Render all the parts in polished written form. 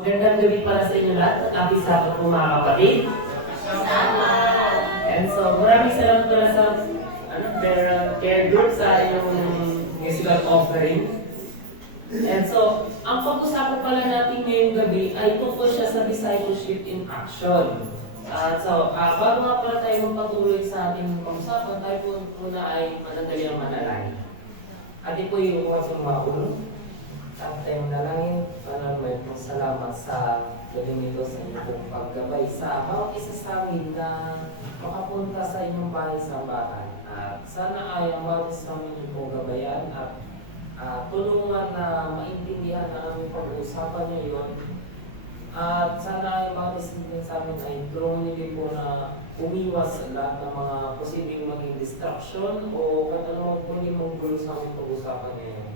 Magandang gabi para sa inyo lahat at happy Sabbath po mga kapatid. And so, maraming salamat pala sa care group sa inyong musical offering. And so, ang pag-usapan pala natin ngayong gabi ay tungkol siya sa discipleship in action. Bago nga pala tayo magpatuloy sa ating pag-usapan, tayo po muna ay manandali ang manalangin. Atin po yung uwas ng mga ulo. At tayo manalangin para may salamat sa galing nito sa inyong paggabay sa bawat isa sa amin na makapunta sa inyong bahay sa bahay. At sana ay ang bawat isa sa amin po gabayan at tulungan na maintindihan na aming pag-uusapan ngayon. At sana ay bawat isa sa amin ay tulungan niyo din po na umiwas sa lahat ng mga posibleng maging distraction o kahit ano pwede mong gulo sa aming pag-uusapan ngayon.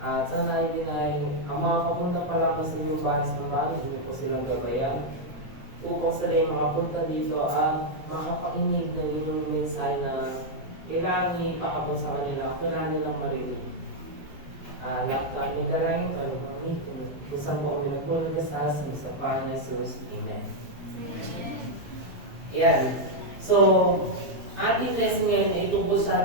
At sana ay din ay ang mga papunta pa lang sa inyong bahay sa bahay, hindi po silang gabayan upang sila yung makapunta dito at makapakinig ng inyong mensahe na kailangan ipakabot sa kanila, kailangan nilang marinig. Lahat kami karayang karungan kung saan mo kami nagpulgasas sa bahay na Jesus. Amen. Yan. So, ating lesson ngayon ay tungkol sa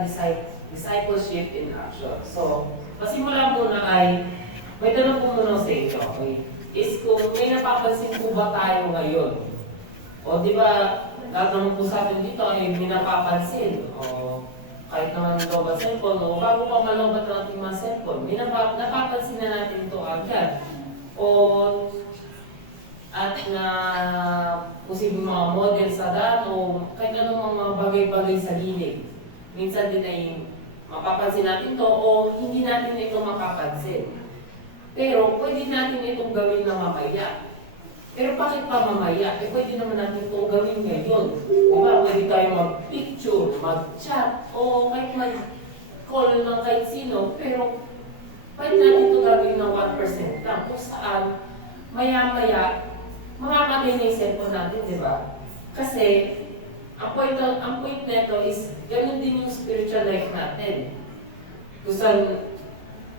discipleship in action. So, pasimula muna ay, may tanong po muna sa inyo, okay? Is kung may napapansin po ba tayo ngayon? O di ba, lahat naman po sa atin dito ay may napapansin. O kahit naman lobat cellphone, o bago pa malobat ng ating mga cellphone, may napapansin na natin ito agad. O at na posibleng mga model sa daan o kahit anong mga bagay-bagay sa gilid. Minsan din ay mapapansin natin to o hindi natin ito mapapansin. Pero pwede natin itong gawin na mamaya. Pero bakit pa mamaya? Pwede naman natin itong gawin ngayon. Diba? Pwede tayo mag-picture, mag-chat, o kahit mag-call ng kahit sino. Pero pwede natin ito gawin ng 1% lang. Kung saan, maya-maya, mamamatay na yung cellphone natin, di ba? Kasi, ang point neto is, ganun din yung spiritual life natin. Kung saan,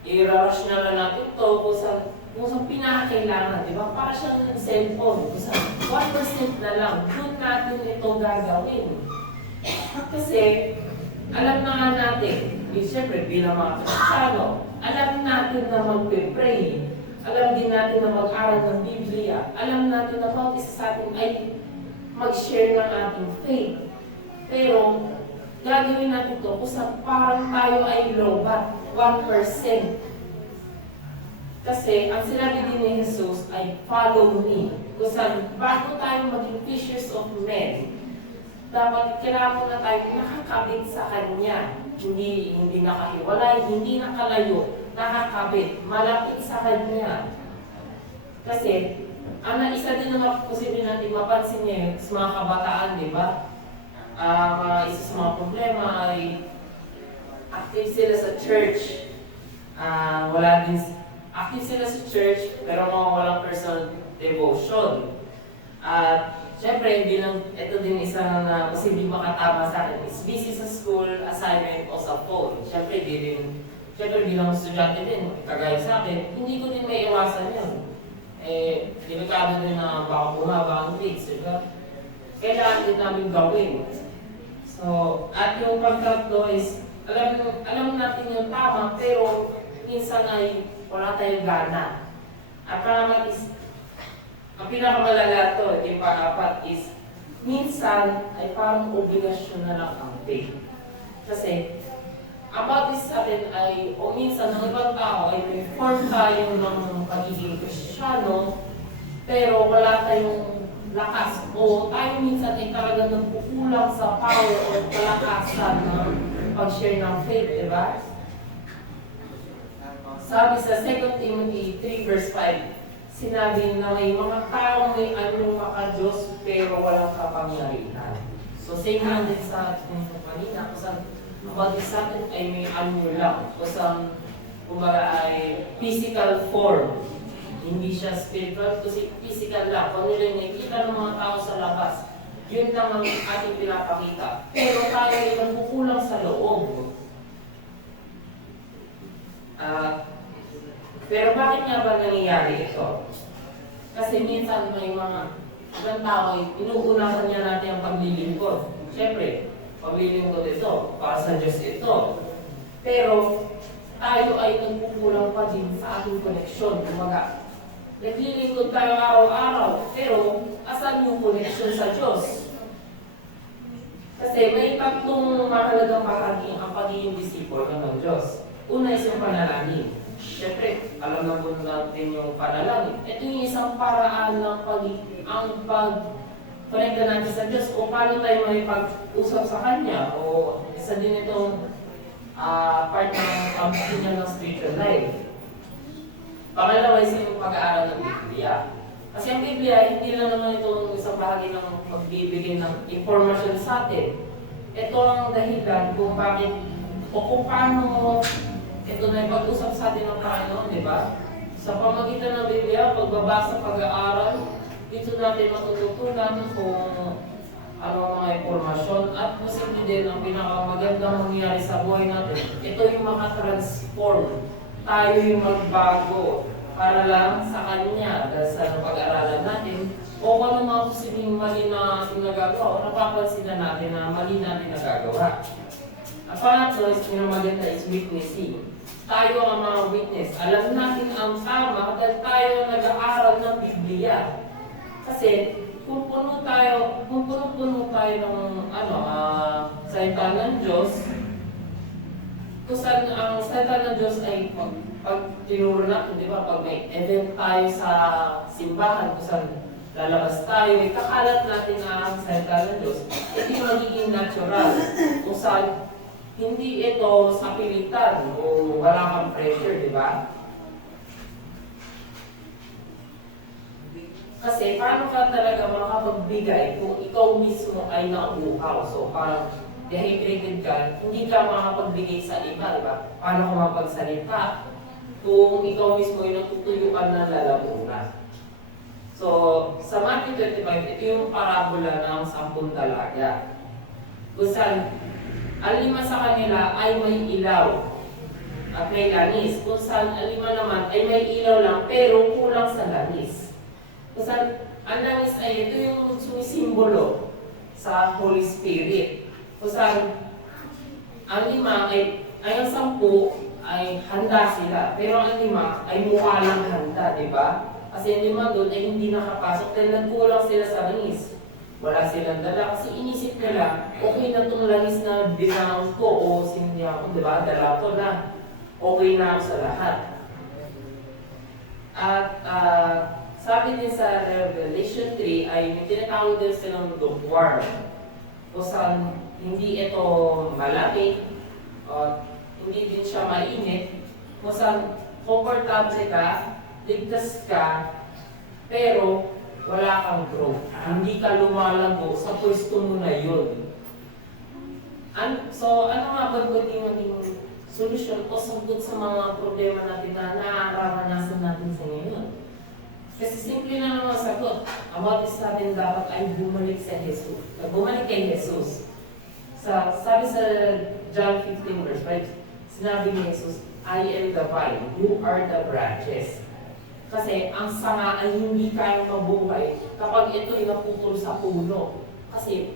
i-rush na lang natin ito, kung saan pinakakailangan, di ba? Para siyang cellphone, kung saan 1% na lang, doon natin ito gagawin. Kasi, alam na nga natin, siyempre bilang mga Kristiyano, alam natin na magpe-pray, alam din natin na mag-aral ng Biblia, alam natin na bawat isa sa atin ay mag-share ng ating faith. Pero, gagawin natin ito kung saan parang tayo ay lobat, 1%. Kasi, ang sinabi din ni Jesus ay, follow me. Kung saan, bago tayo maging fishers of men, dapat kailangan na tayo nakakabit sa Kanya. Hindi nakahiwalay, hindi nakalayo, nakakabit, malapit sa Kanya. Kasi, isa din naman posible natin mapansin niya sa mga kabataan, di ba? Isa sa mga problema ay active sila sa church. Active sila sa church, pero mga walang personal devotion. Siyempre, ito din isang posibleng makatama sa akin is busy sa school, assignment, o sa phone. Siyempre, bilang estudyante din, kagaya sa akin, hindi ko din may iwasan yun. Delikado din na baka bumaba ang grades, diba? Kailangan din namin gawin. So, at yung pagkakto is, alam natin yung tama, pero minsan ay wala tayong gana. At paramat is, ang pinakamalala to, yung pang-apat is, minsan ay parang obligasyon na lang ang faith. Kasi, ang bawat isa sa atin ay, o minsan ng ibang tao ay may form tayo ng pagiging Kristiyano, pero wala tayong lakas. O tayo minsan ay talagang nagkukulang sa power o kalakasan ng pag-share ng faith, di ba? Sabi sa 2 Timothy 3 verse 5, sinabi na may mga taong may anong maka-Diyos pero walang kapangyarihan. So same lang din sa kanina, kung saan ang bawat sa atin ay may anyo lang, kung saan ay physical form. Hindi siya spiritual, kasi physical lang. Kung nila yung nakikita ng mga tao sa labas, yun lang ang ating pinapakita. Pero tayo ay magkukulang sa loob. Pero bakit nga ba nangyayari ito? Kasi minsan may mga ibang tao ay inuunahan niya natin ang paglilingkod. Siyempre, paglilingkod ito, para sa Diyos ito. Pero tayo ay nagkukulang pa din sa ating koneksyon. Kumaga, naglilingkod tayo araw-araw, pero asan yung koneksyon sa Diyos? Kasi may tatlong mahalagang bahagi ang pagiging disciple ng Diyos. Una is yung panalangin. Siyempre, alam na po natin yung panalangin. Ito yung isang paraan ng pag-connecta natin sa Diyos o paano tayo may pag-usap sa Kanya o isa din itong part ng pag-sinya ng spiritual life. Pangalawa is yung pag-aaral ng Biblia. Kasi ang Biblia, hindi lang naman itong isang bahagi ng magbibigay ng informasyon sa atin. Ito ang dahilan kung bakit o kung paano ito na yung pag-usap sa atin ng Panginoon, di ba? Sa pamagitan ng Biblia, pagbabasa, pag-aaral, dito natin matututunan kung ano mga impormasyon at posible din ang pinakamagandang mangyayari sa buhay natin. Ito yung makatransform. Tayo yung magbago para lang sa Kanya dahil sa pag-aralan natin o kung ano mga posibleng mali na ating nagagawa o napapansin na natin na mali natin nagagawa. Ang pangatlo is pinamaganda is witnessing. Tayo ang mga witness. Alam natin ang tama dahil tayo nag-aaral ng Biblia. Kasi kung puno tayo ng salita ng Diyos, kung saan ang salita ng Diyos ay pag tinuro natin, di ba? Pag may event tayo sa simbahan, kung saan lalabas tayo, kakalat natin ang salita ng Diyos, hindi magiging natural. Kung saan hindi ito sa pilitan o wala kang pressure, di ba? Kasi paano ka talaga makapagbigay kung ikaw mismo ay nauuhaw? So parang dehydrated ka, hindi ka makapagbigay sa iba, di ba? Paano ka makapagsalita kung ikaw mismo ay natutuyuan ng lalamunan? So, sa Matthew 25, ito yung parabola ng 10 dalaga. Kung saan, ang 5 sa kanila ay may ilaw at may langis. Kung saan, ang 5 naman ay may ilaw lang pero kulang sa langis. Kung saan, ang langis ay ito yung sumisimbolo sa Holy Spirit. Kung saan, ang 5 ay ang 10 ay handa sila. Pero ang 5 ay mukha lang handa, di ba? Kasi yung 5 doon ay hindi nakapasok dahil nagkulang sila sa langis. Wala silang dala kasi inisip nila, okay na itong langis na dinaon ko o sindi ako, di ba? Dala ko na. Okay na ako sa lahat. At sabi din sa Revelation 3 ay may tinatawag din silang lukewarm. Kung saan hindi ito malamig, hindi din siya mainit, kung saan komportable ka, ligtas ka, pero wala kang growth. Hindi ka lumalago sa pwesto mo na yun. So, ano nga ba maging solusyon o sagot sa mga problema natin na nararanasan natin sa ngayon? Kasi simple na naman sagot. Ang batis natin dapat ay bumalik sa Jesus. Bumalik kay Jesus. Sabi sa John 15 verse 5, sinabi ni Jesus, I am the vine, you are the branches. Kasi ang sanga ay hindi kayang mabuhay kapag ito'y naputol sa puno. Kasi,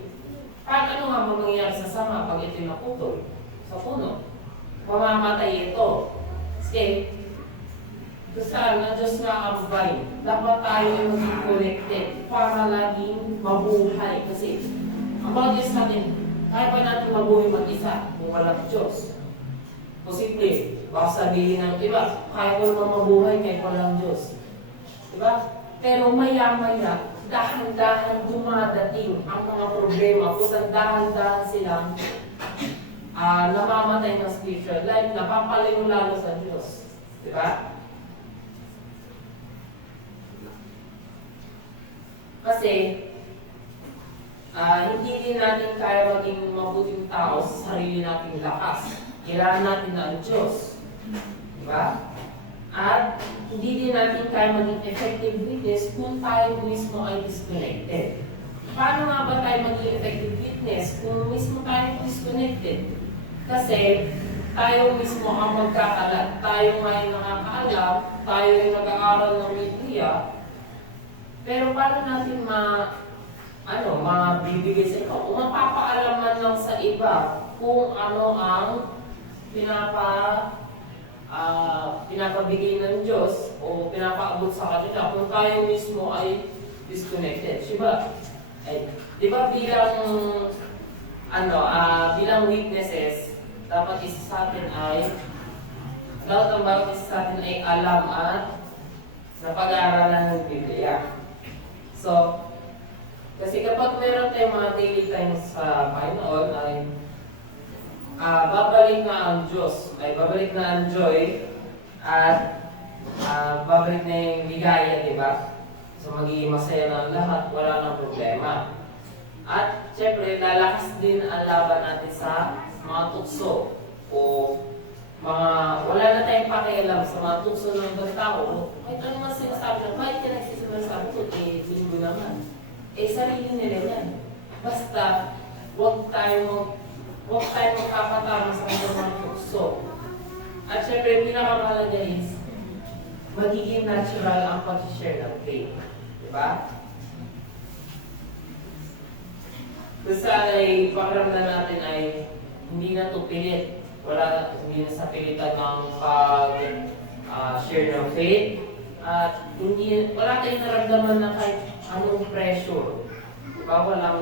ano nga mangyayari sa sanga pag ito'y naputol sa puno? Mamamatay ito. Kasi, saan na Diyos nga ang vine, dapat tayo ay maging connected para laging mabuhay. Kasi, ang bawat Diyos natin, kaya pa natin mabuhay mag-isa kung walang Diyos. Posible, baka sabihin ng iba, kaya ko naman mabuhay kahit walang Diyos. Diba? Pero maya-maya, dahan-dahan dumadating ang mga problema kung saan dahan-dahan silang namamatay ng spiritual life, napapalayo lalo sa Diyos. Diba? Kasi, hindi din natin kaya maging mabuting tao sa sarili nating lakas. Kailangan natin ang Diyos. Diba? At hindi din natin kaya maging effective witness kung tayo mismo ay disconnected. Paano nga ba tayo maging effective witness kung mismo tayo disconnected? Kasi tayo mismo ang magkakalat. Tayo nga yung nakakaalam, tayo yung nag-aaral ng Biblia, Pero paano natin mabibigay sa ikaw? Kung mapapaalaman lang sa iba kung ano ang pinapabigay ng Diyos o pinapaabot sa kanila kung tayo mismo ay disconnected. Diba bilang witnesses, dapat isa sa atin ay ang bawat isa sa atin ay alam at napag-aaralan ng Biblia. So, kasi kapag meron tayong mga daily times sa Panginoon ay babalik na ang Diyos, ay babalik na ang joy at babalik na yung ligaya, di ba? So magiging masaya na ang lahat, wala nang problema. At syempre, lalakas din ang laban natin sa mga tukso o wala na tayong pakialam sa mga tukso ng ibang tao. Kahit ano man sinasabi na, kahit ka nagsisinasabi ko, linggo naman. Sarili nila yan. Basta, huwag tayo magpapatama sa kanyang mga tukso. At syempre, pinakamahalaga is, magiging natural ang pag-share ng faith. Diba? Basta ay pakiramdam natin ay hindi na ito pilit. Hindi na sa pilitan ng pag-share ng faith. At wala tayong naramdaman na kahit anong pressure. Diba? Walang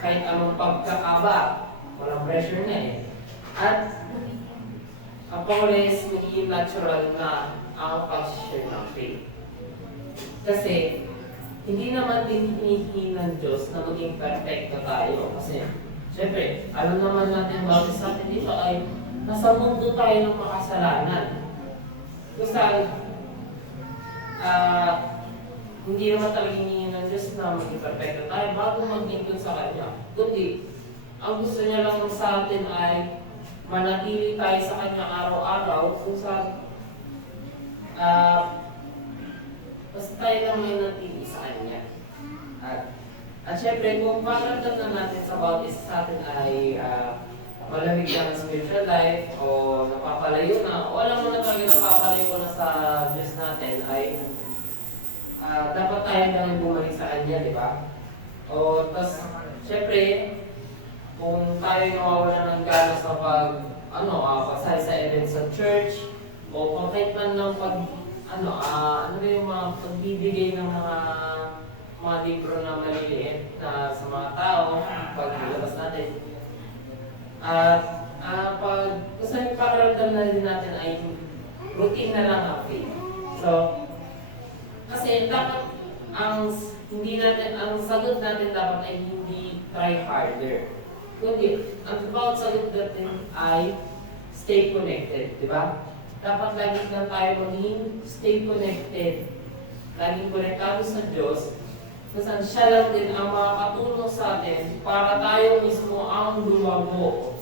kahit anong pagkakaba. Walang pressure na eh. At ang pangulis, magiging natural na ang pag-share ng faith. Kasi, hindi naman din hinihingi ng Diyos na maging perfecto tayo. Kasi, syempre, alam naman natin bawat sa atin dito ay nasa mundo tayo ng makasalanan. Basta, hindi naman talaga hinihingi ng Diyos na maging perfecto tayo bago mag-ingkod sa Kanya. Kundi, ang gusto niya lang sa atin ay manatili tayo sa Kanya araw-araw kung saan basta tayo lang may natili sa Kanya. At syempre, kung pakiramdam na natin sa bawat isa sa atin ay malamig na ng spiritual life o napapalayo na, o alam mo na talaga napapalayo na sa Diyos natin, ay dapat tayo lang bumalik sa Kanya, di ba? O, tas, syempre, kung tayo nawawala ng gana sa pasay sa events sa church, o kung kahit man lang yung mga pagbibigay ng mga libro na maliliit na sa mga tao, paglabas natin. Kasi yung pakiramdam na din natin ay routine na lang ang faith. So, kasi dapat ang sagot natin dapat ay hindi try harder. Kundi, ang bawat sagot natin ay stay connected, di ba? Dapat lagi lang tayo maging stay connected. Laging konektado sa Diyos. Kasi siya lang din ang makakatulong sa atin para tayo mismo ang lumago.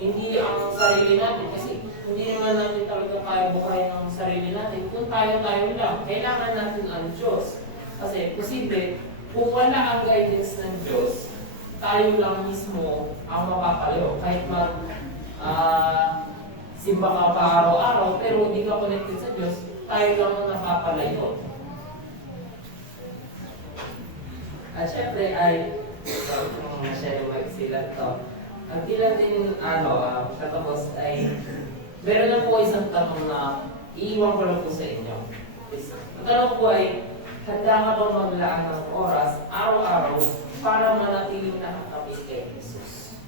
Hindi ang sarili natin. Kasi hindi naman natin talaga kaya bukayin ang sarili natin. Kung tayo lang, kailangan natin ang Diyos. Kasi posible, kung wala ang guidance ng Diyos, tayo lang mismo ang mapapalayo. Kahit simba ka pa araw-araw, pero hindi ka connected sa Diyos, tayo lang ang napapalayo. At syempre ay, kung masyadong magsilat to, ang ilan din, katapos ay, meron lang po isang tanong na iiwan ko lang po sa inyo. Ang tanong po ay, handa ka bang maglaan ng oras, araw-araw, para manatiling nakakapit kay Jesus?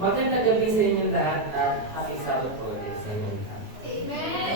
Magandang gabi sa inyo lahat at happy Sabbath po ulit sa inyo lahat. Amen!